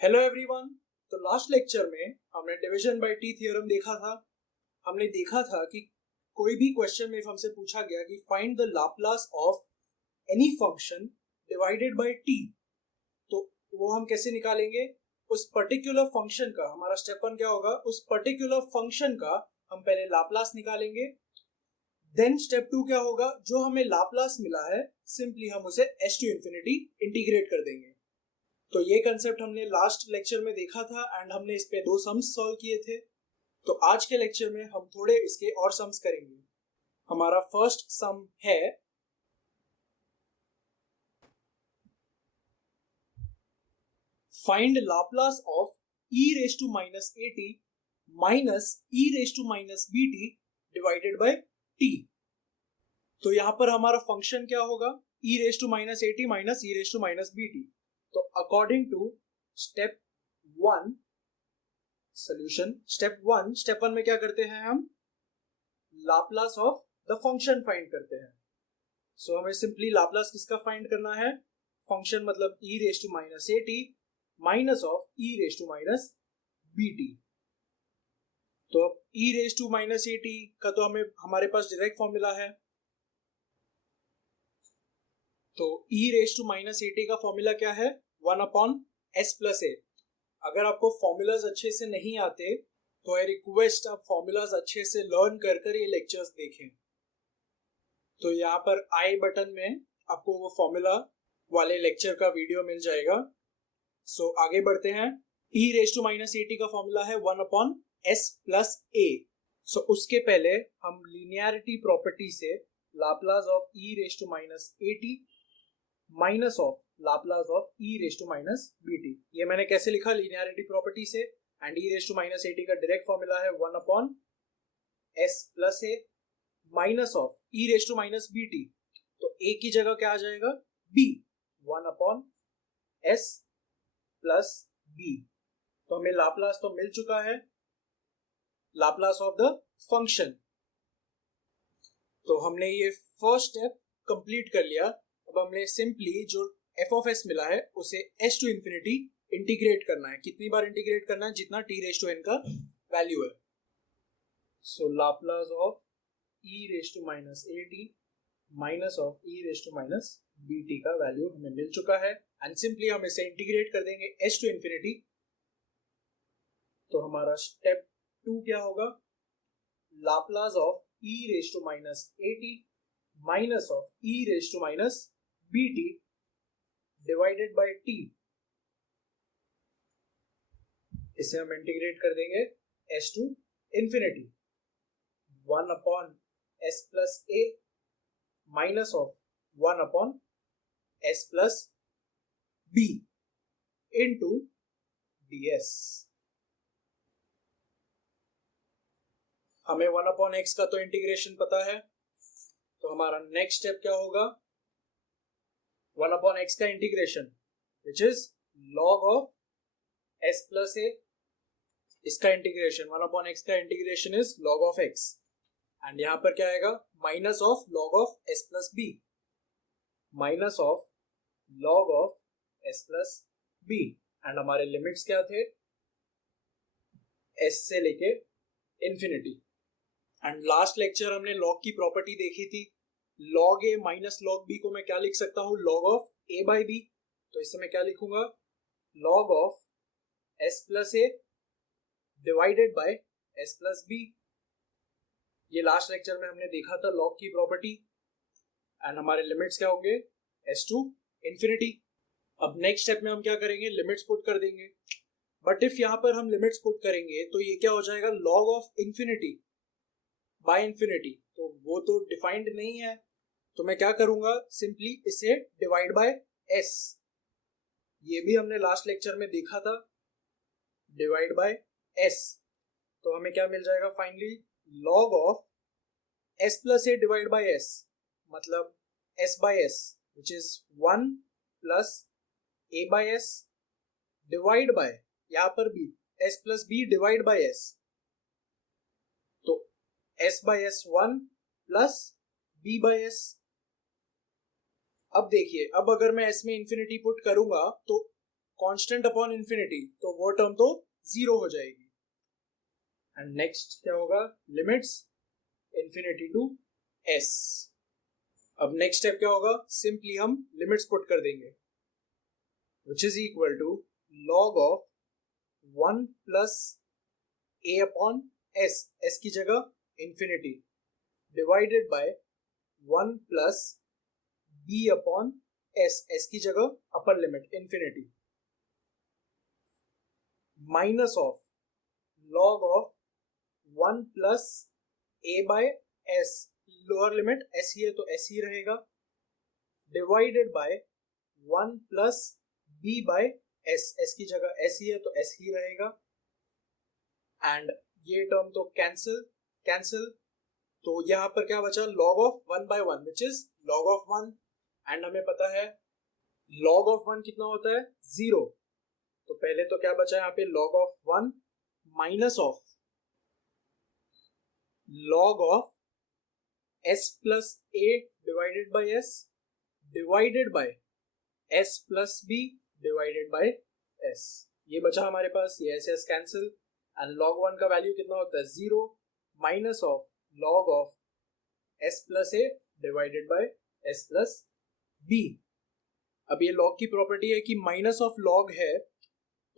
Hello everyone. तो last lecture में हमने डिवीजन बाय टी थ्योरम देखा था। हमने देखा था कि कोई भी क्वेश्चन में हमसे पूछा गया कि find the Laplace of any function divided by T, तो वो हम कैसे निकालेंगे। उस पर्टिकुलर फंक्शन का हमारा स्टेप वन क्या होगा, उस पर्टिकुलर फंक्शन का हम पहले लाप्लास निकालेंगे। देन स्टेप टू क्या होगा, जो हमें लाप्लास मिला है सिंपली हम उसे एच टू इंफिनिटी इंटीग्रेट कर देंगे। तो ये कंसेप्ट हमने लास्ट लेक्चर में देखा था एंड हमने इस पे 2 सम्स सॉल्व किए थे। तो आज के लेक्चर में हम थोड़े इसके और सम्स करेंगे। हमारा फर्स्ट सम है find Laplace of e raise to minus at minus e raise to minus bt divided by t। तो यहां पर हमारा फंक्शन क्या होगा, e raise to minus at minus e raise to minus bt। तो according to step one solution, step one में क्या करते हैं, हम Laplace of the function find करते हैं। सो हमें सिंपली लाप्लास किसका फाइंड करना है, फंक्शन मतलब e raise to minus at minus of e raise to minus bt। तो अब e raise to minus at का तो हमें हमारे पास डायरेक्ट फॉर्मूला है। तो e raise to minus at का फॉर्मूला क्या है, 1 अपॉन s प्लस a। अगर आपको फॉर्मूलाज अच्छे से नहीं आते तो आई रिक्वेस्ट आप फॉर्मूलाज अच्छे से लर्न कर ये लेक्चर्स देखें। तो यहाँ पर आई बटन में आपको वो फॉर्मूला वाले लेक्चर का वीडियो मिल जाएगा। सो आगे बढ़ते हैं। e raise to minus at का फॉर्मूला है 1 upon s plus a। So उसके पहले हम लीनियरिटी प्रॉपर्टी से Laplace of e raise to minus at minus of Laplace of e raise to minus bt। ये मैंने कैसे लिखा, लीनियरिटी प्रॉपर्टी से। And e raise to minus at का डायरेक्ट फॉर्मूला है 1 upon s plus a minus of e raise to minus bt। तो a की जगह क्या आ जाएगा, b, 1 upon s plus b। तो हमें लाप्लास तो मिल चुका है, लाप्लास ऑफ द फंक्शन। तो हमने ये फर्स्ट स्टेप कंप्लीट कर लिया। अब हमने सिंपली जो f ऑफ s मिला है उसे h टू इंफिनिटी इंटीग्रेट करना है। कितनी बार इंटीग्रेट करना है, जितना t रेज टू n का वैल्यू है। So Laplace of e raise to minus at minus of e raise to minus bt का वैल्यू हमें मिल चुका है एंड सिंपली हम इसे इंटीग्रेट कर देंगे h टू इंफिनिटी। तो हमारा स्टेप टू क्या होगा, Laplace of e raise to minus at minus of e raise to minus bt divided by t। इसे हम इंटीग्रेट कर देंगे h to infinity, 1 upon s plus a minus of 1 upon s plus b into ds। हमें 1 upon x का तो integration पता है, तो हमारा नेक्स्ट स्टेप क्या होगा, 1 अपॉन x का integration which is log of s plus a। इसका इंटीग्रेशन 1 अपॉन x का integration is log of x and यहां पर क्या आएगा, minus of log of s plus b, minus of log of s plus b। And हमारे limits क्या थे, s से लेके इंफिनिटी। एंड लास्ट लेक्चर हमने log की प्रॉपर्टी देखी थी, log a minus log b को मैं क्या लिख सकता हूं, log of a by b। तो इससे मैं क्या लिखूंगा, log of s plus a divided by s plus b। ये लास्ट लेक्चर में हमने देखा था log की प्रॉपर्टी एंड हमारे लिमिट्स क्या होंगे, s टू इंफिनिटी। अब नेक्स्ट स्टेप में हम क्या करेंगे, लिमिट्स पुट कर देंगे। बट इफ यहां पर हम लिमिट्स पुट करेंगे तो ये क्या हो जाएगा, log of infinity by infinity, तो वो तो डिफाइंड नहीं है। तो मैं क्या करूंगा, सिंपली इसे डिवाइड बाय s। ये भी हमने लास्ट लेक्चर में देखा था, डिवाइड बाय s। तो हमें क्या मिल जाएगा finally, log of s plus a divide by s, मतलब s by s which is 1 plus a by s divide by यहां पर भी s plus b divide by s। तो s by s 1 plus b by s। अब देखिए, अब अगर मैं s में इंफिनिटी पुट करूंगा तो कांस्टेंट अपॉन इंफिनिटी, तो वो टर्म तो जीरो हो जाएगी। एंड नेक्स्ट क्या होगा, लिमिट्स इंफिनिटी टू एस। अब नेक्स्ट स्टेप क्या होगा, सिंपली हम लिमिट्स पुट कर देंगे, which is equal to log of 1 plus a upon s, s की जगह infinity, divided by 1 plus b upon s, s की जगह upper limit infinity, minus of log of 1 plus a by s, lower limit s ही है तो s ही रहेगा, divided by 1 plus B by S, s की जगह एस ही है तो एस ही रहेगा। एंड ये टर्म तो कैंसिल कैंसिल, तो यहाँ पर क्या बचा, log of 1 by 1 which is log of 1, and हमें पता है log ऑफ 1 कितना होता है, 0। तो पहले तो क्या बचा यहाँ पे, log of 1 minus of log of s plus a divided by s divided by s plus b divided by s, ये बचा हमारे पास, ये s कैंसिल, एंड log 1 का वैल्यू कितना होता है, 0 minus of log of s plus a divided by s plus b। अब ये log की प्रॉपर्टी है कि माइनस ऑफ log है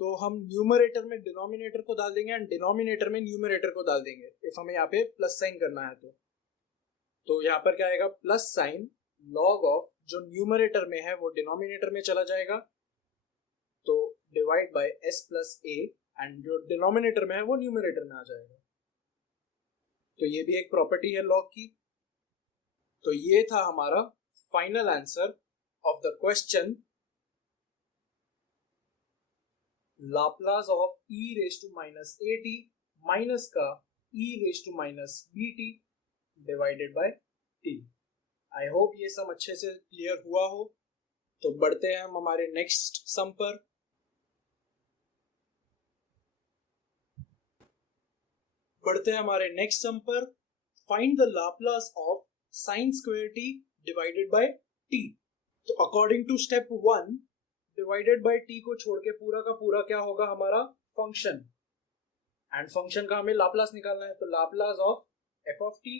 तो हम न्यूमरेटर में डिनोमिनेटर को डाल देंगे एंड डिनोमिनेटर में न्यूमरेटर को डाल देंगे, इफ हमें यहाँ पे प्लस साइन करना है तो यहाँ पर क्या आएगा, प्लस साइन log ऑफ जो न्यूमरेटर में है वो डिनोमिनेटर में चला जाएगा, तो divide by s plus a, and जो डिनोमिनेटर में है वो न्यूमरेटर में आ जाएगा। तो ये भी एक प्रॉपर्टी है log की। तो ये था हमारा final answer of the question Laplace of e raise to minus at minus का e raise to minus bt divided by t। I hope ये सब अच्छे से क्लियर हुआ हो। तो बढ़ते हैं हम हमारे नेक्स्ट सम पर। Find the Laplace of sine square t divided by t। तो according to step 1, divided by t को छोड़ के पूरा का पूरा क्या होगा हमारा, फंक्शन, एंड फंक्शन का हमें लाप्लास निकालना है, तो Laplace of f of t,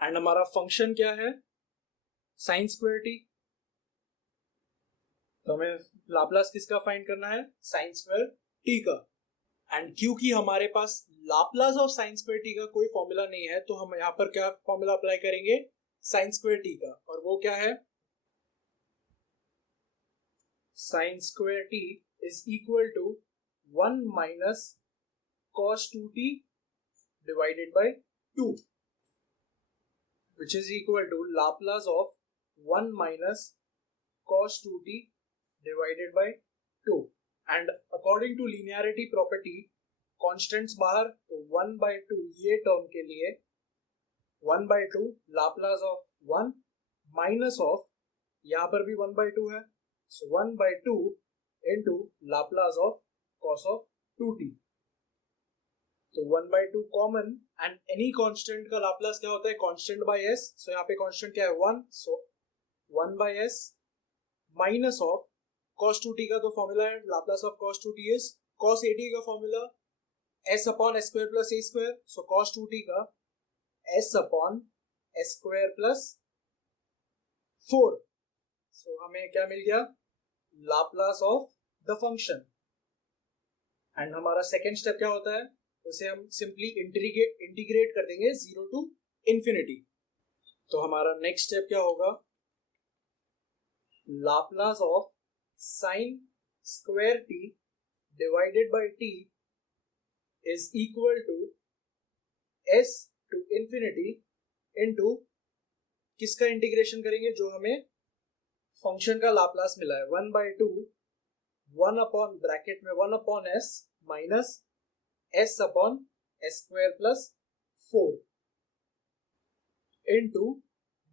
and हमारा फंक्शन क्या है, साइन स्क्वायर t, तो हमें लाप्लास किसका फाइंड करना है, साइन स्क्वायर t का। एंड क्योंकि हमारे पास Laplace of sine square t का कोई फॉर्मूला नहीं है तो हम यहाँ पर क्या फॉर्मूला अप्लाई करेंगे, साइन स्क्वायर t का, और वो क्या है, sine square t is equal to 1 minus cos 2t divided by 2, which is equal to Laplace of 1 minus cos 2t divided by 2, and according to linearity property constants बाहर, तो 1 by 2 ये term के लिए 1 by 2 Laplace of 1 minus of, यहाँ पर भी 1 by 2 है, so 1 by 2 into Laplace of cos of 2t, तो 1 by 2 common, and any constant का लाप्लास क्या होता है, कांस्टेंट बाय s, सो यहाँ पे कांस्टेंट क्या है 1, सो 1 by s minus of cos 2t का तो फॉर्मूला है, Laplace of cos 2t is cos at का formula s upon s square plus a square, so cos 2t का s upon s square plus 4, सो हमें क्या मिल गया, Laplace of the function. And हमारा second step क्या होता है, उसे हम सिंपली इंटीग्रेट कर देंगे 0 टू इंफिनिटी। तो हमारा नेक्स्ट स्टेप क्या होगा, Laplace of sine square t divided by t is equal to s to infinity into किसका इंटीग्रेशन करेंगे, जो हमें फंक्शन का लाप्लास मिला है, 1 by 2 1 अपॉन ब्रैकेट में 1 upon s minus s upon s square plus 4 into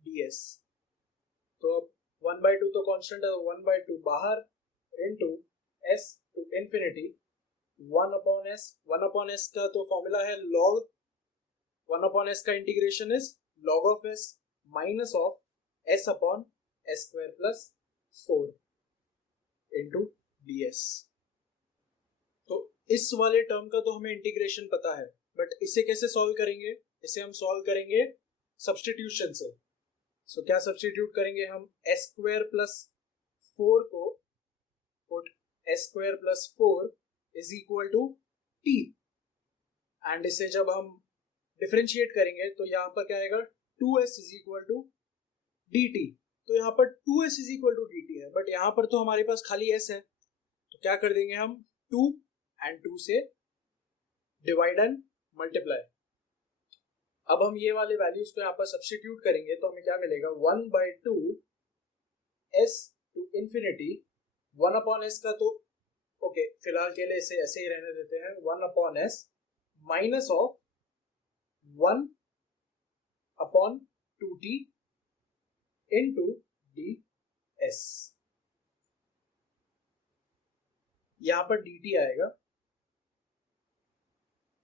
ds। तो अब 1 by 2 तो कांस्टेंट है, 1 by 2 बाहर into s to infinity 1 upon s का तो फॉर्मूला है log 1 अपॉन s का integration is log of s minus of s upon s square plus 4। Into d s. तो इस वाले टर्म का तो हमें इंटीग्रेशन पता है, बट इसे कैसे सॉल्व करेंगे? इसे हम सॉल्व करेंगे सब्स्टिट्यूशन से। सो क्या सब्स्टिट्यूट करेंगे हम? एस स्क्वायर प्लस 4 को put s square plus 4 is equal to t, and इसे जब हम डिफरेंशिएट करेंगे तो यहाँ पर क्या आएगा? 2s is equal to d t. तो यहाँ पर 2s is equal to d t है, बट यहाँ पर तो हमारे पास खाली s है, तो क्या कर देंगे हम? 2 एंड 2 से डिवाइड एंड मल्टीप्लाई। अब हम ये वाले वैल्यूज को यहाँ पर सब्स्टिट्यूट करेंगे तो हमें क्या मिलेगा? 1/2 s टू इंफिनिटी 1/s का तो ओके फिलहाल के लिए इसे ऐसे ही रहने देते हैं, 1/s minus of 1/2t into d S. यहां पर dt आएगा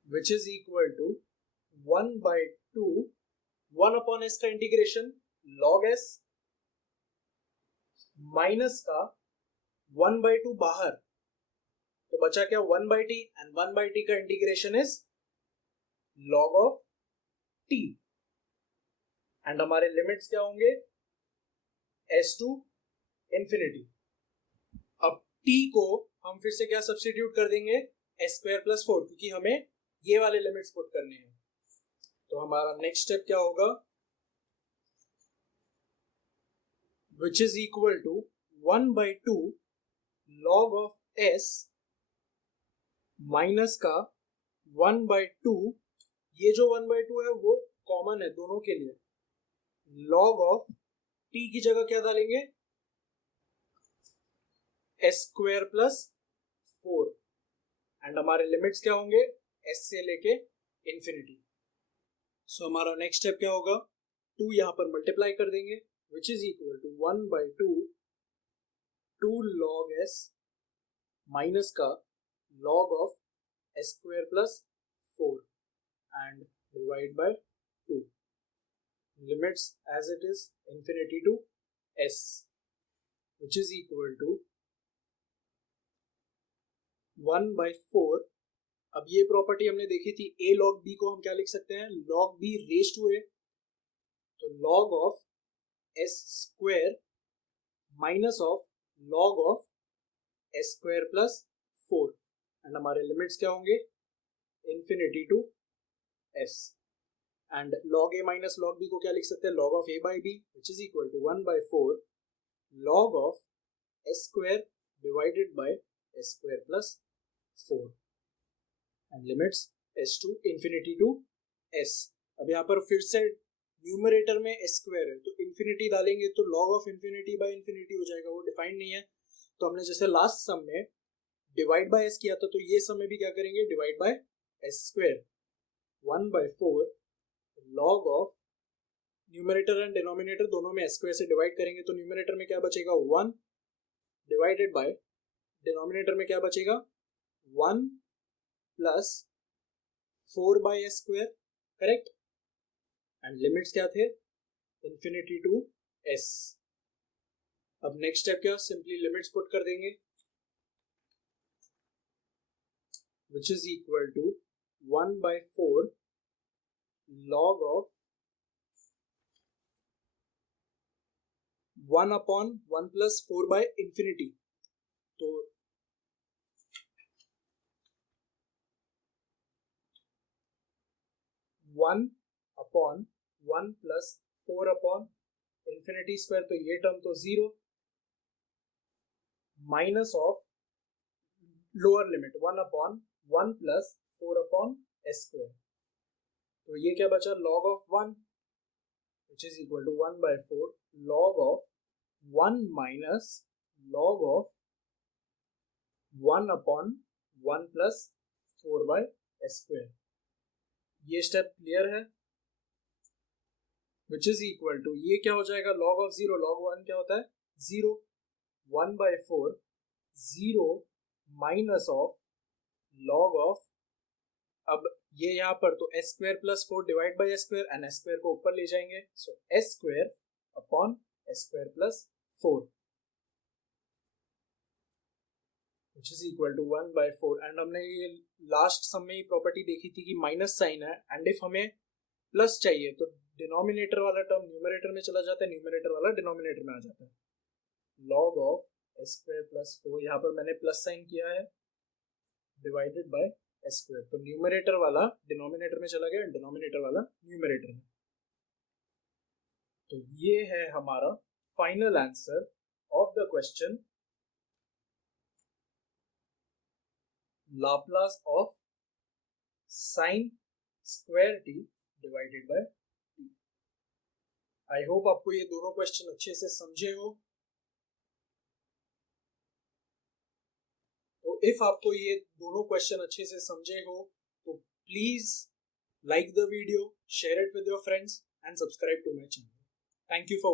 विच इज इक्वल टू 1/2 1/s का इंटीग्रेशन log s माइनस का 1/2 बाहर, तो बचा क्या? 1/t, एंड 1/t का integration is log of t, and हमारे लिमिट्स क्या होंगे? s to infinity. अब t को हम फिर से क्या सब्स्टिट्यूट कर देंगे? s स्क्वायर प्लस 4, क्योंकि हमें ये वाले लिमिट्स पुट करने हैं। तो हमारा नेक्स्ट स्टेप क्या होगा? Which is equal to 1/2 log of s minus का 1/2, ये जो 1/2 है वो कॉमन है दोनों के लिए, log ऑफ t की जगह क्या डालेंगे? s स्क्वायर प्लस 4, एंड हमारे लिमिट्स क्या होंगे? s से लेके इंफिनिटी। सो हमारा नेक्स्ट स्टेप क्या होगा? 2 यहां पर मल्टीप्लाई कर देंगे which is equal to 1/2 2 log s minus का log of s square plus 4 and divide by 2, limits as it is infinity to s which is equal to 1/4। अब ये प्रॉपर्टी हमने देखी थी, a log b को हम क्या लिख सकते हैं? log b raise to a, तो log of s square minus of log of s square plus 4, and हमारे लिमिट्स क्या होंगे? Infinity to s, and log a minus log b को क्या लिख सकते हैं? log of a by b which is equal to 1/4 log of s square divided by s square plus 4, and limits s to infinity to s। अब यहाँ पर फिर से न्यूमरेटर में s स्क्वायर है, तो इंफिनिटी डालेंगे तो log of infinity by infinity हो जाएगा, वो डिफाइंड नहीं है। तो हमने जैसे लास्ट सम में डिवाइड बाय s किया था, तो ये सम में भी क्या करेंगे? Divide by s square. 1/4 log of numerator and denominator दोनों में s स्क्वायर से डिवाइड करेंगे, तो न्यूमरेटर में क्या बचेगा? 1 डिवाइडेड बाय डिनोमिनेटर में क्या बचेगा? 1 plus 4/s square, correct, and limits क्या थे? Infinity to s। अब नेक्स्ट स्टेप क्या? सिंपली लिमिट्स पुट कर देंगे which is equal to 1/4 log of 1/1 plus 4 by infinity, तो 1/1 प्लस 4/इंफिनिटी स्क्वायर, तो ये टर्म तो 0, minus of lower limit 1/1 plus 4/s square, तो ये क्या बचा? log of 1 which is equal to 1/4 log of 1 minus log of 1/1 plus 4/s square. ये step clear है? विच इज इक्वल टू ये क्या हो जाएगा? log ऑफ 0, log 1 क्या होता है? 0, 1/4 0 माइनस ऑफ log ऑफ, अब ये यहाँ पर तो s square plus 4 divide by s square, and s square को ऊपर ले जाएंगे, सो s square upon s square plus 4, which is equal to 1/4 and हमने ये लास्ट सम में ही प्रॉपर्टी देखी थी कि माइनस साइन है एंड इफ हमें प्लस चाहिए तो डिनोमिनेटर वाला टर्म न्यूमरेटर में चला जाता है, न्यूमरेटर वाला डिनोमिनेटर में आ जाता है। log of s square plus 4, यहाँ पर मैंने प्लस साइन किया है, डिवाइडेड बाय s स्क्वायर, तो न्यूमरेटर वाला डिनोमिनेटर में चला गया, डिनोमिनेटर वाला न्यूमरेटर में। तो ये है हमारा final answer of the question Laplace of sine square T divided by T. I hope आपको ये दोनों क्वेश्चन अच्छे से समझे हो। तो इफ आपको ये दोनों क्वेश्चन अच्छे से समझे हो तो please like the video, share it with your friends and subscribe to my channel. Thank you for